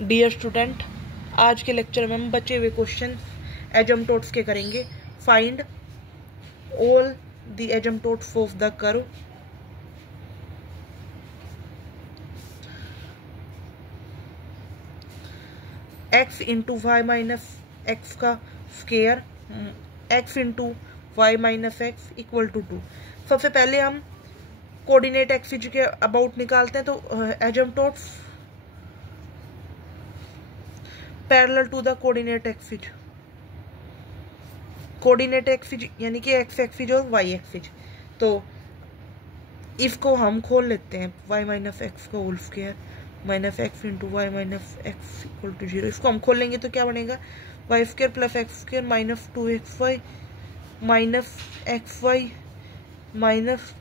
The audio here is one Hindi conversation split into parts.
डियर स्टूडेंट, आज के लेक्चर में हम बचे हुए क्वेश्चन एजम्पटोट्स के करेंगे। Find all the asymptotes of the curve x into Y minus X का square x into Y minus X equal to 2। सबसे पहले हम कोऑर्डिनेट एक्सिस के अबाउट निकालते हैं। तो asymptotes parallel to the coordinate axis, coordinate axis यानी कि एक्स एक्सिस और वाई एक्सिस। तो इसको हम खोल लेते हैं, वाई माइनस एक्स का whole square minus X into Y minus X equal to 0। इसको हम खोल लेंगे तो क्या बनेगा, Y square plus X square minus 2xy minus x Y minus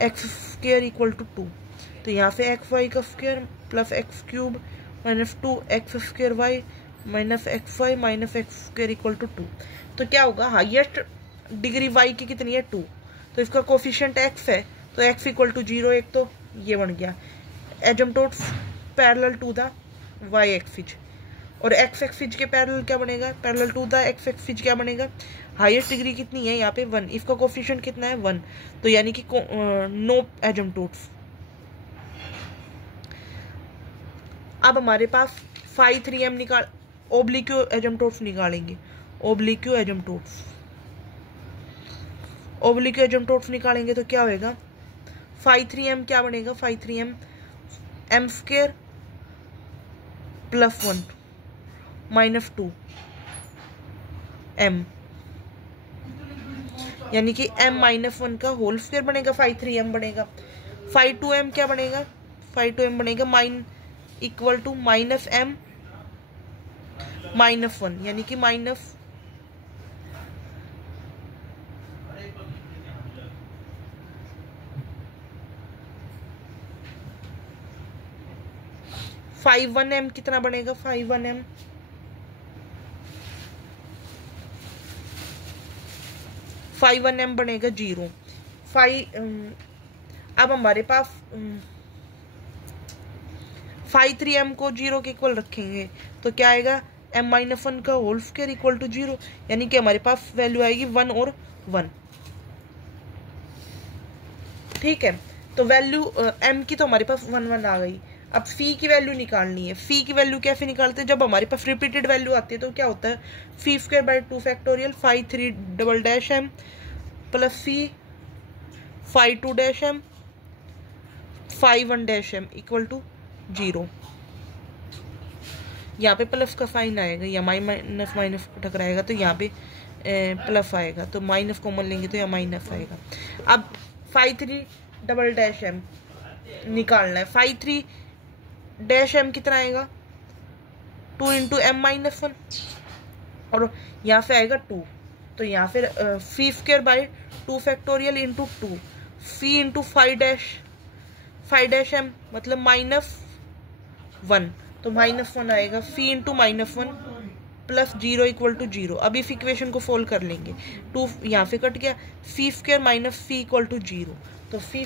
x square equal to 2। तो यहाँ से एक्स वाई का square plus x cube minus 2x square y minus x Y minus x square equal to 2। तो क्या होगा, हाईएस्ट डिग्री y की कितनी है 2, तो इसका कोफिशिएंट x है, तो x इक्वल टू 0। एक तो ये बन गया asymptotes parallel to the y axis. और x एक्सिस के पैरेलल क्या बनेगा, parallel to the x axis क्या बनेगा, हाईएस्ट डिग्री कितनी है यहाँ पे 1, इसका कोफिशिएंट कितना है 1, तो यानी कि नो एजम्पटोट्स। अब हमारे पास फाई 3m निकाल ओब्लिक्यू एजम्पटोट्स निकालेंगे। ओब्लिक्यू एजम्पटोट्स निकालेंगे तो क्या होएगा, फाई 3m क्या बनेगा, phi 3m m square plus 1 minus 2 m, यानी कि m माइनस 1 का होल स्क्वायर बनेगा, फाई 3m बनेगा। फाई 2m क्या बनेगा, फाई 2m बनेगा minus equal to minus m minus 1, यानी कि माइनस फाइव 1m कितना बनेगा, फाइव 1m बनेगा 0। अब हमारे पास फाई 3m को 0 के इक्वल रखेंगे तो क्या आएगा, m माइनस 1 का होल स्क्वायर इक्वल टू 0, यानी कि हमारे पास वैल्यू आएगी 1 और 1। ठीक है, तो वैल्यू m की तो हमारे पास 1 1 आ गई। अब फी की वैल्यू निकालनी है। फी की वैल्यू कैसे निकालते हैं, जब हमारे पास रिपीटेड वैल्यू आती है तो क्या होता है, phi square by 2 factorial phi 3 double dash m plus phi phi 2 dash m phi 1 dash m equal to 0। यहाँ पे प्लस का साइन आएगा, या माइनस माइनस टकराएगा तो यहाँ पे प्लस आएगा, तो माइनस कॉमन लेंगे तो यहाँ माइनस आएगा। अब फाई 3 डबल डैश m निकालना है। फाई 3 डैश m कितना आएगा, 2 इंटू m माइनस 1, और यहाँ से आएगा 2, तो यहाँ से phi square by 2 factorial into 2 phi into phi dash m मतलब माइनस 1, तो माइनस 1 आएगा, phi into minus 1 plus 0 equal to 0। अब इस इक्वेशन को सोल्व कर लेंगे, 2 यहाँ से कट गया, phi square minus phi equal to 0, तो phi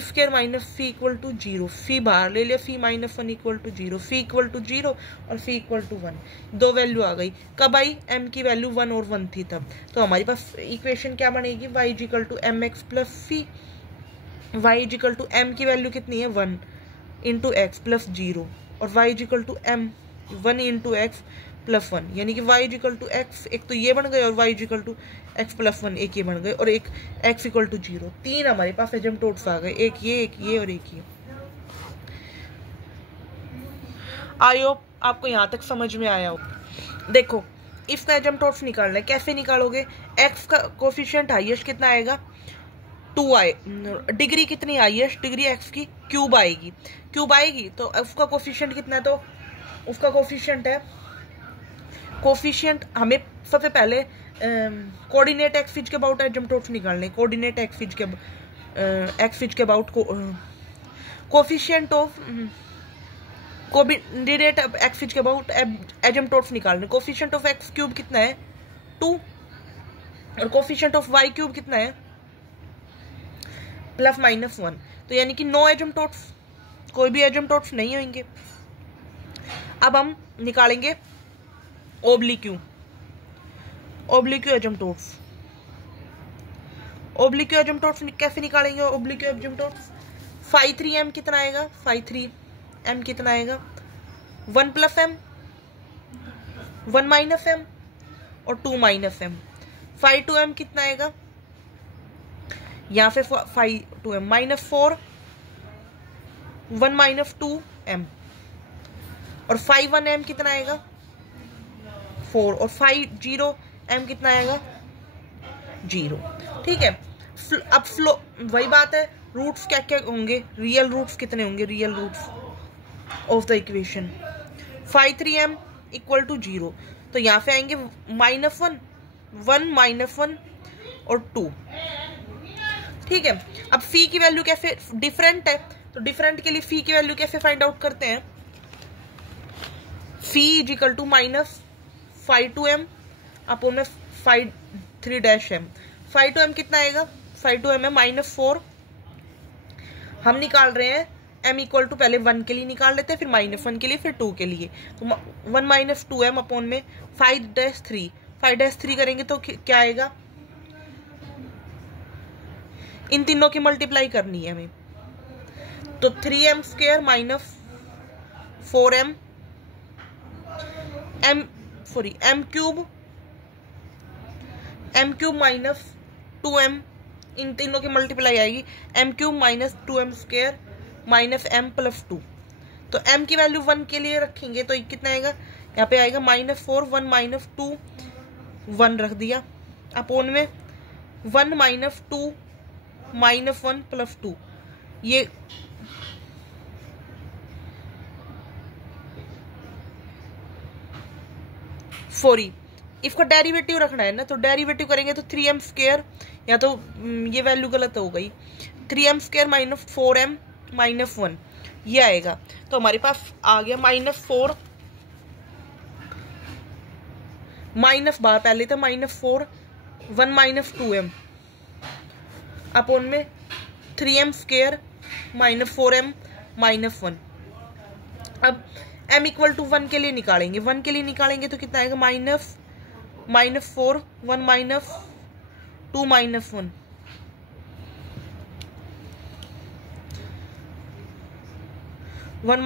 square minus phi equal to 0, phi बाहर ले लिया, phi minus 1 equal to 0, phi equal to 0 और फी इक्वल टू 1। दो वैल्यू आ गई, कब आई, m की वैल्यू 1 और 1 थी तब। तो हमारे पास इक्वेशन क्या बनेगी, y equal to m x plus phi, y equal to m की वैल्यू कितनी है 1 इंटू एक्स प्लस 0, और y equal to m 1 into x plus 1, यानी कि y इक्वल टू एक्स, एक तो ये बन गए, और y equal to x plus 1 एक ये बन गए, और एक x इक्वल टू 0। तीन हमारे पास एजम्पटोट्स आ गए, एक ये और एक ये। आई होप आपको यहाँ तक समझ में आया हो। देखो, इसका एजम्पटोट्स निकालना है, कैसे निकालोगे, x का कोफिशिएंट हाईएस्ट कितना आएगा 2 आए, डिग्री कितनी हाईएस्ट डिग्री x की क्यूब आएगी, तो उसका कोफिशिएंट कितना है, तो उसका कोफिशिएंट हमें सबसे पहले कोऑर्डिनेट एक्सिस के अबाउट एजम्पटोट्स निकालने। कोऑर्डिनेट एक्सिस के about coefficient of coordinate axis के अबाउट एजम्पटोट्स निकालने। कोफिशिएंट ऑफ एक्स क्यूब कितना है 2, और कोफिशिएंट ऑफ वाई क्यूब कितना है प्लस माइनस 1, तो यानी कि नो एजम्पटोट्स कोई भी एजम्प्टोट्स नहीं होंगे। अब हम निकालेंगे ओब्लिक्यू एजम्प्टोट्स। ओब्लिक्यू एजम्प्टोट्स कैसे निकालेंगे? ओब्लिक्यू एजम्प्टोट्स फाई 3m कितना आएगा? फाई 3m कितना आएगा? 1 + m, 1 - m और 2 - m। फाई 2m कितना आएगा? यहाँ पे फाई 2m -4, 1 - 2m और फाई 1m कितना आएगा? 4 और फाई 0m कितना आएगा? 0। ठीक है। अब फ्लो वही बात है, रूट्स क्या क्या होंगे? रियल रूट्स कितने होंगे? Real roots of the equation phi 3m = 0, तो यहाँ पे आएंगे -1, 1 - 1 और 2। ठीक है। अब फी की वैल्यू कैसे? डिफरेंट है, तो डिफरेंट के लिए फी की वैल्यू कैसे फाइंड आउट करते हैं? फी = -फाई 2m अपॉन में फाई 3-m। फाई 2m कितना आएगा? फाई 2m है -4। हम निकाल रहे हैं m = पहले 1 के लिए निकाल लेते हैं, फिर -1 के लिए, फिर 2 के लिए। तो 1 - 2m अपॉन में 5-3। 5-3 करेंगे तो क्या आएगा? इन तीनों की मल्टीप्लाई करनी है हमें, तो 3m² - 4m m³ -2m, इन तीनों की मल्टीप्लाई आएगी m³ - 2m² -m + 2। तो m की वैल्यू 1 के लिए रखेंगे तो कितना आएगा? यहाँ पे आएगा -4, 1 - 2, 1 रख दिया अपॉन में 1 - 2 -1 + 2। ये सॉरी, इसका डेरिवेटिव रखना है ना, तो डेरिवेटिव करेंगे तो 3m², या तो ये वैल्यू गलत हो गई, 3m² - 4m - 1 ये आएगा। तो हमारे पास आ गया -4 बार पहले था -4, 1 - 2m अपॉन में 3m² - 4m - 1। अब m = 1 के लिए निकालेंगे, 1 के लिए निकालेंगे तो कितना आएगा? -4, 1 - 2 - 1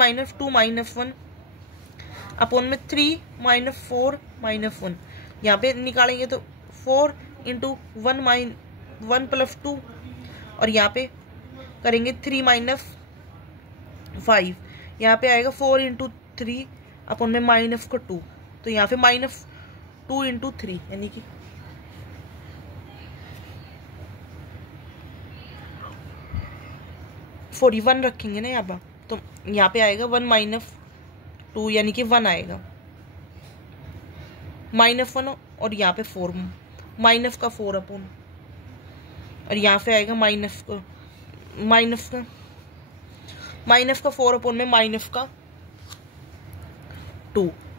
1 - 2 - 1 अपॉन में 3 - 4 - 1। यहाँ पे निकालेंगे तो 4 × 1 + 2 और यहाँ पे करेंगे 3 - 5, यहाँ पे आएगा 4 × 3 अपॉन में -2, तो यहाँ पे -2 × 3 यानी कि सॉरी 1 रखेंगे ना यहाँ पर, तो यहाँ पे आएगा 1 - 2 यानी कि 1 आएगा, -1 और यहाँ पे 4 -4 अपॉन, और यहाँ पे आएगा -4 अपॉन में -2,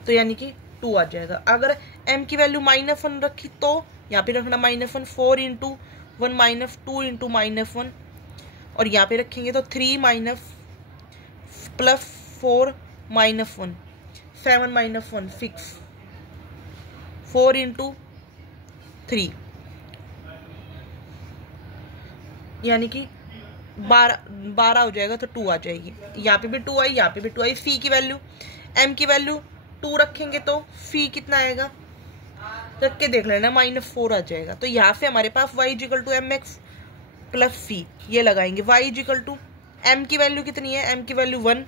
तो यानी कि 2 आ जाएगा। अगर m की वैल्यू -1 रखी तो यहाँ पे रखना -1, 4 × 1 - 2 × -1 और यहाँ पे रखेंगे तो 3 - +4 - 1, 7 - 1 6, 4 × 3 यानी कि 12 हो जाएगा, तो 2 आ जाएगी। यहाँ पे भी 2 आई, यहाँ पे भी 2 आई। फी की वैल्यू, m की वैल्यू 2 रखेंगे तो फी कितना आएगा? रख के देख लेना, -4 आ जाएगा। तो यहाँ से हमारे पास y = mx + फी ये लगाएंगे। y = m की वैल्यू कितनी है? m की वैल्यू 1,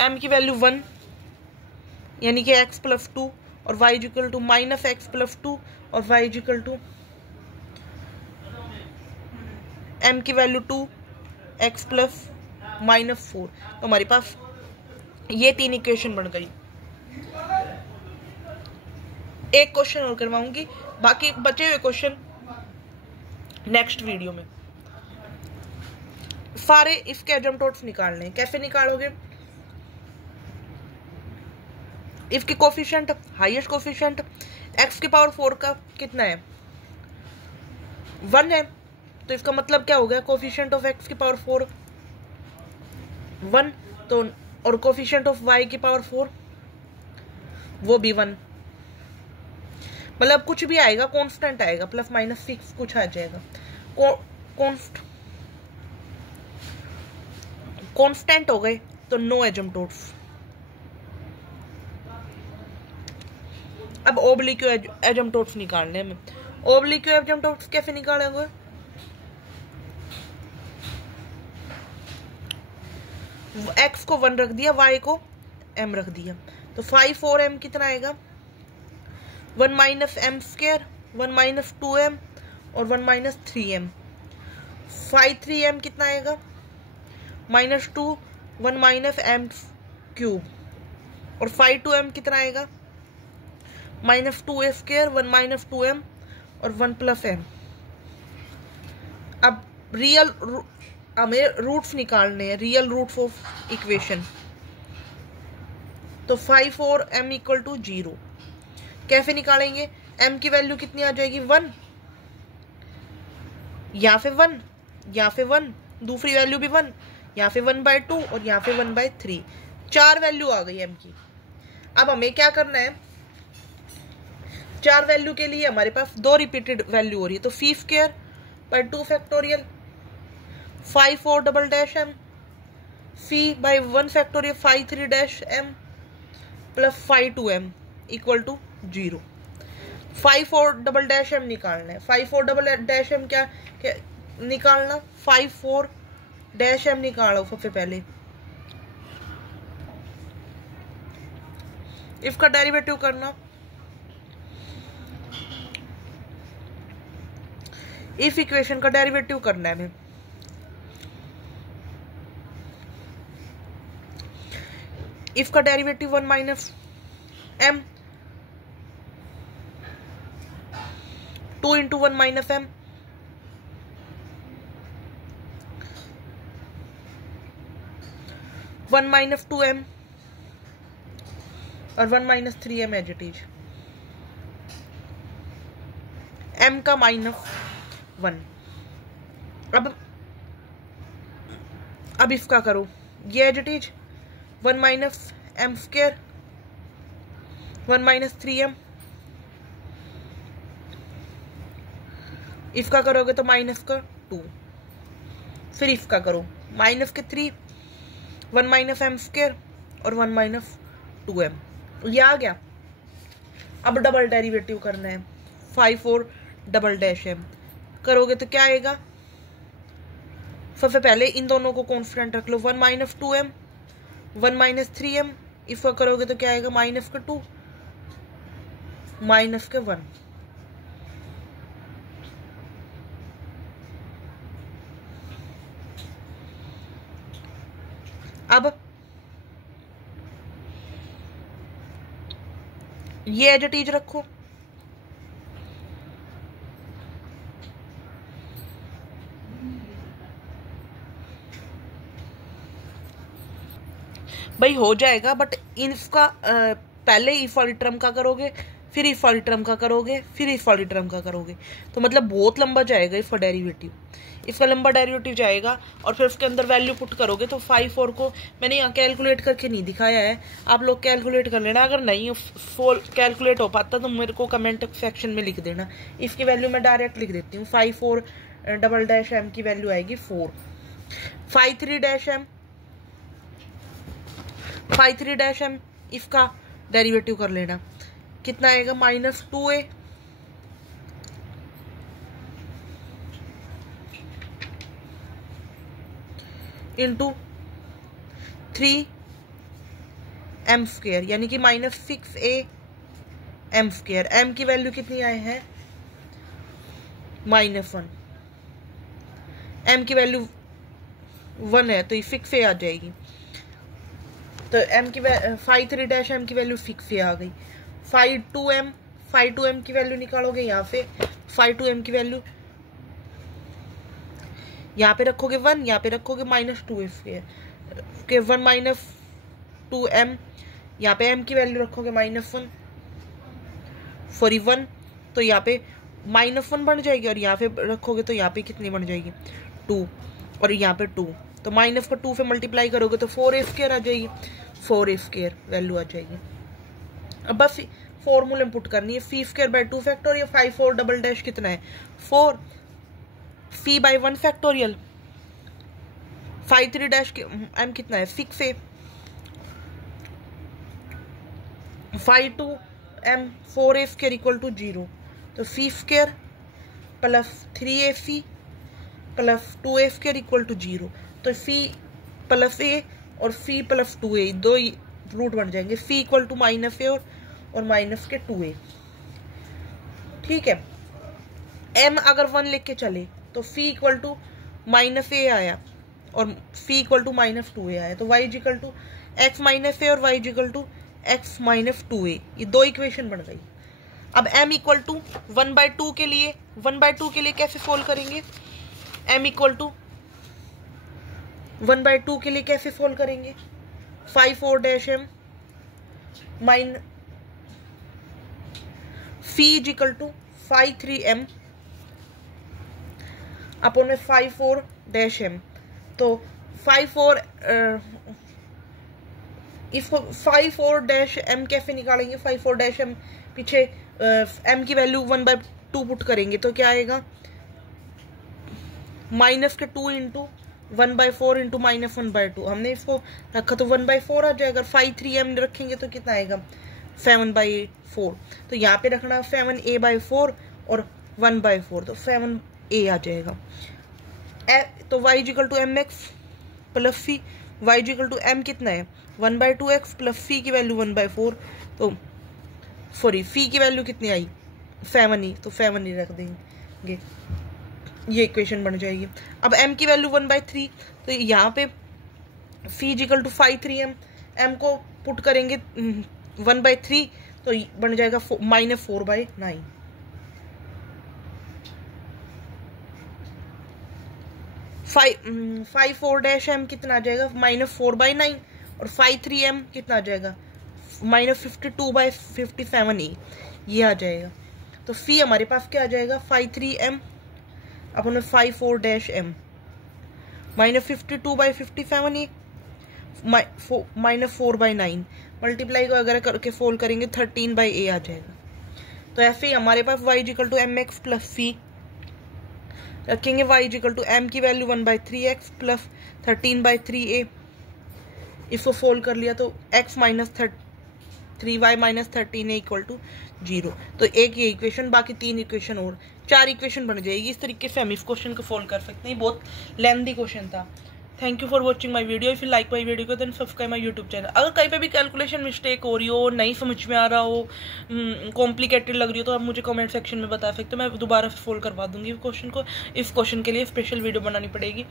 m की वैल्यू 1 यानी कि x + 2 और y = -x + 2 और y = m की वैल्यू 2, x + -4। तो हमारे पास ये 3 इक्वेशन बन गई। एक क्वेश्चन और करवाऊंगी, बाकी बचे हुए क्वेश्चन नेक्स्ट वीडियो में। सारे इसके एजम्प्टोट्स निकालने, कैसे निकालोगे? इसके कोफिशिएंट, हाईएस्ट कोफिशिएंट x⁴ का कितना है? 1 है, तो इसका मतलब क्या हो गया, कोफिशिएंट ऑफ एक्स की पावर 4 1, तो और कोफिशिएंट ऑफ वाई की पावर 4 वो भी 1। मतलब कुछ भी आएगा कांस्टेंट आएगा, प्लस माइनस 6 कुछ आ जाएगा। कांस्टेंट हो गए तो नो एजम्प्टोट्स। अब ओब्लिक्यू एजम्प्टोट्स निकालने में, ओब्लिक्यू एजम्प्टोट्स कैसे निकालेंगे, एक्स को 1 रख दिया, वाई को m रख दिया, तो 5 4m कितना आएगा, 1 minus M square, 1 minus 2m और 1 माइनस 3m। 5 3m कितना आएगा, -2, 1 माइनस m क्यूब और 5 2m कितना आएगा, -2a स्क्वायर, 1 माइनस 2m और 1 प्लस m। अब रियल हमें रूट्स निकालने हैं, रियल रूट्स ऑफ इक्वेशन। तो 5 और m इक्वल टू 0 कैसे निकालेंगे, m की वैल्यू कितनी आ जाएगी 1, यहाँ पे 1, यहाँ पे 1, दूसरी वैल्यू भी 1, यहाँ पे 1/2 और यहाँ पे 1/3, 4 वैल्यू आ गई m की। अब हमें क्या करना है, 4 वैल्यू के लिए हमारे पास 2 रिपीटेड वैल्यू हो रही है, तो c square by 2 factorial 5 4 double dash m, c by 1 factorial 5 3 dash m plus 5 2m equal to 0। 5 4 double dash m निकालना है, 5 4 डबल डैश m क्या निकालना, 5 4 डैश m निकालो सबसे पहले, इसका डेरिवेटिव करना, इस इक्वेशन का डेरिवेटिव करना है हमें। इसका derivative 1 minus m, 2 into 1 minus m, one minus 2m और 1 minus 3m as it is, m का -1। अब इसका करो, ये as it is 1 minus m square, 1 minus 3m, इसका करोगे तो माइनस का 2, फिर इसका करो माइनस के 3, 1 माइनस m स्क्वायर और 1 माइनस 2m, ये आ गया। अब डबल डेरिवेटिव करना है, 5 4 डबल डैश m करोगे तो क्या आएगा, सबसे पहले इन दोनों को कांस्टेंट रख लो, 1 माइनस 2m, 1 माइनस 3m, इसका करोगे तो क्या आएगा, माइनस का 2, माइनस के 1। अब ये एज इट इज रखो, भाई हो जाएगा, बट इनका पहले इफ वाली टर्म का करोगे, फिर इफ वाली टर्म का करोगे, फिर इफ वाली टर्म का करोगे, तो मतलब बहुत लंबा जाएगा इसका डेरिवेटिव। इसका लंबा डेरिवेटिव जाएगा और फिर उसके अंदर वैल्यू पुट करोगे, तो 5 4 को मैंने यहाँ कैलकुलेट करके नहीं दिखाया है, आप लोग कैलकुलेट कर लेना, अगर नहीं कैलकुलेट हो पाता तो मेरे को कमेंट सेक्शन में लिख देना। इसकी वैल्यू मैं डायरेक्ट लिख देती हूँ, 5 4 डबल डैश m की वैल्यू आएगी 4, 5 3 डैश m, 5 3 डैश m, इसका डेरिवेटिव कर लेना, कितना आएगा, -2a इंटू 3m स्क्वायर, यानी कि -6a m स्क्वायर। m की वैल्यू कितनी आए हैं, -1, m की वैल्यू 1 है तो ये 6a आ जाएगी, तो m की 5 3 डैश m की वैल्यू 6a आ गई। 5 2m की वैल्यू निकालोगे, यहाँ पे 5 2m की वैल्यू यहाँ पे रखोगे 1, यहाँ पे रखोगे -2 के 1 माइनस 2m, यहाँ पे m की वैल्यू रखोगे -1 फॉर 1, तो यहाँ पे -1 बन जाएगी, और यहाँ पे रखोगे तो यहाँ पे कितनी बन जाएगी 2, और यहाँ पे 2, तो माइनस को 2 से मल्टीप्लाई करोगे तो 4a² आ जाएगी, 4a² वैल्यू आ जाएगी। अब बस फॉर्मूले में पुट करनी है, φ²/2 फैक्टोरियल, 5 4 डबल डैश कितना है 4, φ/1 फैक्टोरियल, 5 3 डैश m कितना है 6a, 5 2 m 4a² equal to 0, तो φ² plus 3ac plus 2a² equal to 0, तो φ प्लस a और φ प्लस 2a दो रूट बन जाएंगे, φ इक्वल टू -a और माइनस के 2a। ठीक है, m अगर 1 लेके चले तो φ इक्वल टू -a आया और φ इक्वल टू -2a आया, तो y equal to x -a और y equal to x -2a, ये दो इक्वेशन बन गई। अब m इक्वल टू 1/2 के लिए कैसे सोल्व करेंगे, m इक्वल टू 1/2 के लिए कैसे सोल्व करेंगे, 5 4 डैश m माइन φ इक्वल टू 5 3 m अपॉन में 5 4 डैश m, तो 5 4 इसको 5 4 डैश m कैसे निकालेंगे, 5 4 डैश m पीछे m की वैल्यू 1/2 पुट करेंगे तो क्या आएगा -2 इंटू 1/4 इंटू -1/2, हमने इसको रखा तो 1/4 आ जाएगा, 5 3 m रखेंगे तो कितना आएगा 7/4, तो यहाँ पे रखना 7a/4 और 1/4, तो 7a आ जाएगा। तो y equal to mx plus c, y equal to m कितना है 1/2x प्लस c की वैल्यू 1/4, तो सॉरी φ की वैल्यू कितनी आई 7e, तो 7e रख देंगे, ये इक्वेशन बन जाएगी। अब m की वैल्यू 1/3, तो यहाँ पे φ इक्वल टू 5 3m, m को पुट करेंगे 1/3 तो बन जाएगा -4/9, फाइव 4 डैश m कितना आ जाएगा -4/9 और 5 3m कितना आ जाएगा -52/57e, ये आ जाएगा। तो φ हमारे पास क्या आ जाएगा 5 3m अपन 5 4 डैश m -52/57e -4/9 मल्टीप्लाई को अगर करके फोल्ड करेंगे 13/a आ जाएगा। तो ऐसे ही हमारे पास y equal to mx plus c रखेंगे, y इक्वल टू m की वैल्यू 1/3x प्लस 13/3a, इसको फोल्ड कर लिया तो x -3y -13a equal to 0, तो एक ये इक्वेशन, बाकी 3 इक्वेशन और 4 इक्वेशन बन जाएगी। इस तरीके से हम इस क्वेश्चन को सोल्व कर सकते हैं, बहुत लेंथी क्वेश्चन था। Thank you for watching my video, if you like my video को then subscribe my YouTube channel. अगर कहीं पे भी कैलकुलेशन मिस्टेक हो रही हो, नहीं समझ में आ रहा हो, कॉम्प्लिकेटेड लग रही हो, तो आप मुझे कमेंट सेक्शन में बता सकते हो, मैं दोबारा से सोल्व करवा दूंगी इस क्वेश्चन को। इस क्वेश्चन के लिए स्पेशल वीडियो बनानी पड़ेगी,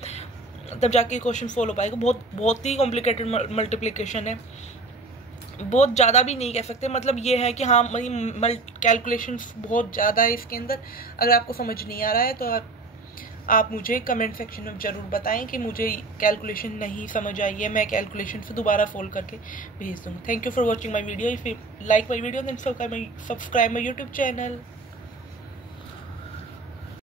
तब जाके क्वेश्चन सोल्व हो पाएगा। बहुत ही कॉम्प्लिकेटेड मल्टीप्लिकेशन है, बहुत ज़्यादा भी नहीं कह सकते, मतलब ये है कि हाँ कैलकुलेशन बहुत ज़्यादा है इसके अंदर। अगर आपको समझ नहीं आ रहा है तो आप मुझे कमेंट सेक्शन में ज़रूर बताएं कि मुझे कैलकुलेशन नहीं समझ आई है, मैं कैलकुलेशन से दोबारा सोल्व करके भेज दूँगा। Thank you for watching my video, if you like my video then subscribe my YouTube channel.